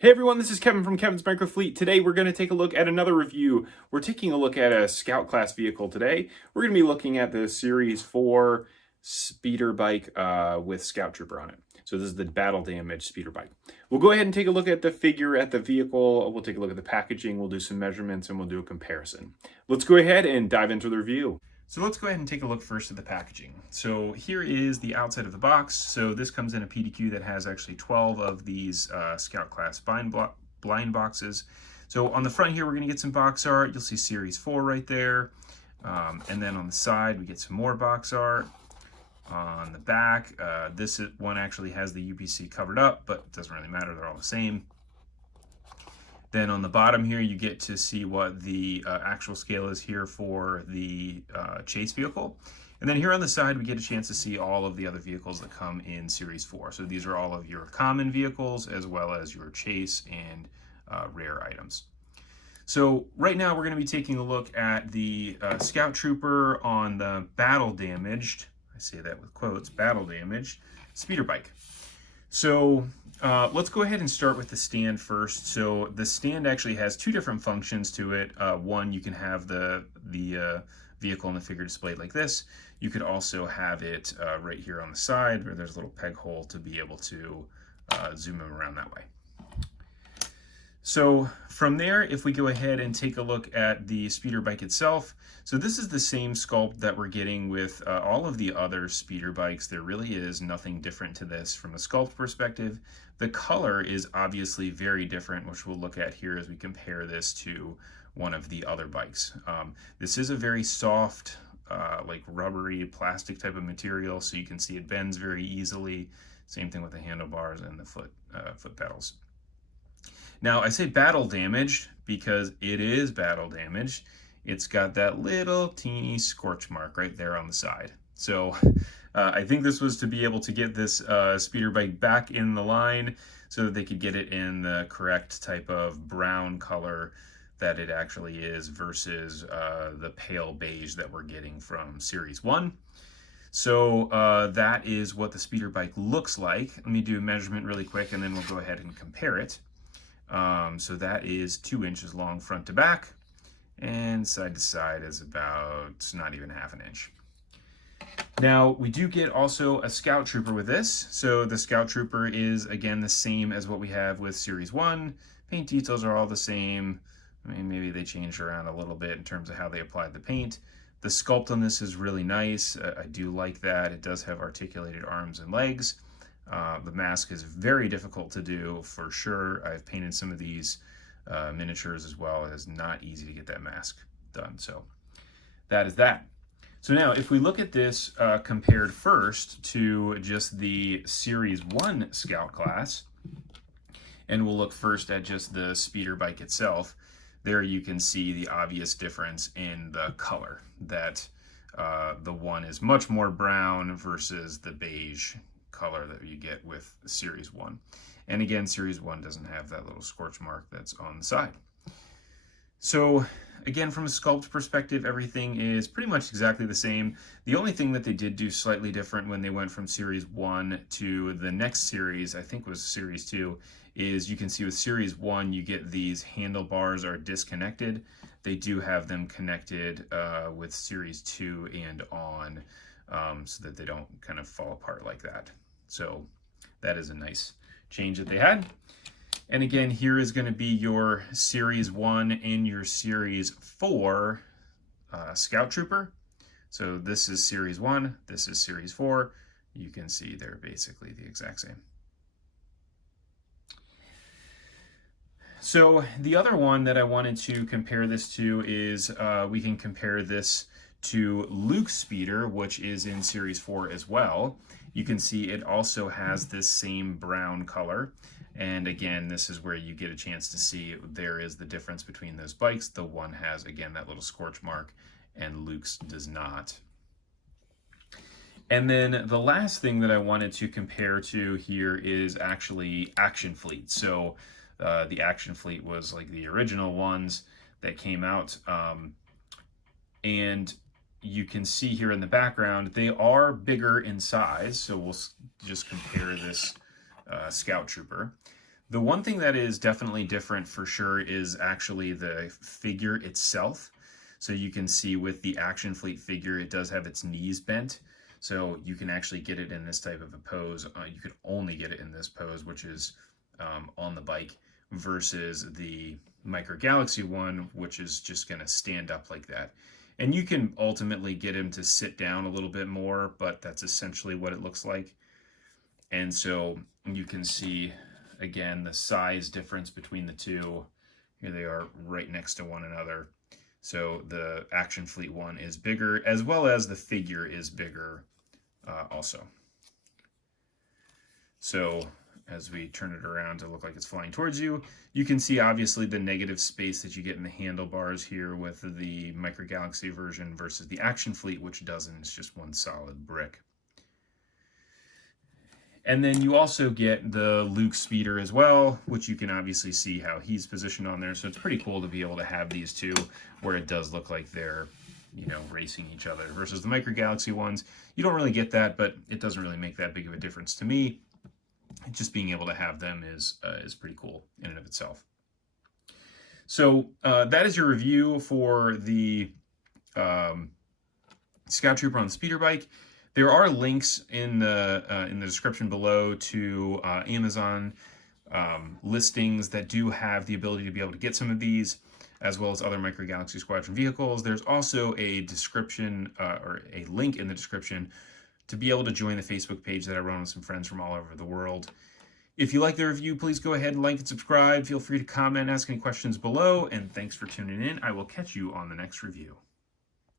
Hey everyone, this is Kevin from Kevin's Micro Fleet. Today we're going to take a look at another review. We're taking a look at a Scout Class vehicle today. We're going to be looking at the Series 4 speeder bike with Scout Trooper on it. So this is the battle damaged speeder bike. We'll go ahead and take a look at the figure, at the vehicle. We'll take a look at the packaging. We'll do some measurements and we'll do a comparison. Let's go ahead and dive into the review. So let's go ahead and take a look first at the packaging. So here is the outside of the box. So this comes in a PDQ that has actually 12 of these Scout Class blind boxes. So on the front here, we're going to get some box art. You'll see Series 4 right there. And then on the side, we get some more box art. On the back, this one actually has the UPC covered up, but it doesn't really matter. They're all the same. Then on the bottom here, you get to see what the actual scale is here for the chase vehicle. And then here on the side, we get a chance to see all of the other vehicles that come in Series 4. So these are all of your common vehicles, as well as your chase and rare items. So right now, we're going to be taking a look at the Scout Trooper on the battle damaged, I say that with quotes, battle damaged speeder bike. So let's go ahead and start with the stand first. So the stand actually has two different functions to it. One, you can have the vehicle and the figure displayed like this. You could also have it right here on the side where there's a little peg hole to be able to zoom them around that way. So from there, if we go ahead and take a look at the speeder bike itself, so this is the same sculpt that we're getting with all of the other speeder bikes. There really is nothing different to this from a sculpt perspective. The color is obviously very different, which we'll look at here as we compare this to one of the other bikes. This is a very soft, like rubbery plastic type of material, so you can see it bends very easily. Same thing with the handlebars and the foot pedals. Now, I say battle damaged because it is battle damaged. It's got that little teeny scorch mark right there on the side. So I think this was to be able to get this speeder bike back in the line so that they could get it in the correct type of brown color that it actually is versus the pale beige that we're getting from Series 1. So that is what the speeder bike looks like. Let me do a measurement really quick and then we'll go ahead and compare it. So that is 2 inches long front to back, and side to side is about not even half an inch. Now, we do get also a Scout Trooper with this. So the Scout Trooper is, again, the same as what we have with Series 1. Paint details are all the same. I mean, maybe they changed around a little bit in terms of how they applied the paint. The sculpt on this is really nice. I do like that. It does have articulated arms and legs. The mask is very difficult to do for sure. I've painted some of these miniatures as well. It is not easy to get that mask done. So that is that. So now if we look at this compared first to just the Series 1 Scout Class, and we'll look first at just the speeder bike itself, there you can see the obvious difference in the color, that the one is much more brown versus the beige color that you get with Series 1. And again, Series 1 doesn't have that little scorch mark that's on the side. So again, from a sculpt perspective, everything is pretty much exactly the same. The only thing that they did do slightly different when they went from Series 1 to the next series, I think was Series 2, is you can see with Series 1, you get these handlebars are disconnected. They do have them connected with Series 2 and on, so that they don't kind of fall apart like that. So that is a nice change that they had. And again, here is going to be your Series 1 and your Series 4 Scout Trooper. So this is Series 1, this is Series 4. You can see they're basically the exact same. So the other one that I wanted to compare this to is we can compare this to Luke's speeder, which is in Series 4 as well. You can see it also has this same brown color. And again, this is where you get a chance to see there is the difference between those bikes. The one has, again, that little scorch mark, and Luke's does not. And then the last thing that I wanted to compare to here is actually Action Fleet. So the Action Fleet was like the original ones that came out. And you can see here in the background, they are bigger in size. So we'll just compare this Scout Trooper. The one thing that is definitely different for sure is actually the figure itself. So you can see with the Action Fleet figure, it does have its knees bent. So you can actually get it in this type of a pose. You can only get it in this pose, which is on the bike, versus the Micro Galaxy one, which is just going to stand up like that. And you can ultimately get him to sit down a little bit more, but that's essentially what it looks like. And so you can see, again, the size difference between the two. Here they are right next to one another. So the Action Fleet one is bigger, as well as the figure is bigger also. So as we turn it around to look like it's flying towards you, you can see obviously the negative space that you get in the handlebars here with the Micro Galaxy version versus the Action Fleet, which doesn't. It's just one solid brick. And then you also get the Luke speeder as well, which you can obviously see how he's positioned on there. So it's pretty cool to be able to have these two where it does look like they're, you know, racing each other. Versus the Micro Galaxy ones, you don't really get that, but it doesn't really make that big of a difference to me. Just being able to have them is pretty cool in and of itself. So that is your review for the Scout Trooper on the speeder bike. There are links in the description below to Amazon listings that do have the ability to be able to get some of these, as well as other Micro Galaxy Squadron vehicles. There's also a description or a link in the description to be able to join the Facebook page that I run with some friends from all over the world. If you like the review, please go ahead and like and subscribe. Feel free to comment, ask any questions below, and thanks for tuning in. I will catch you on the next review.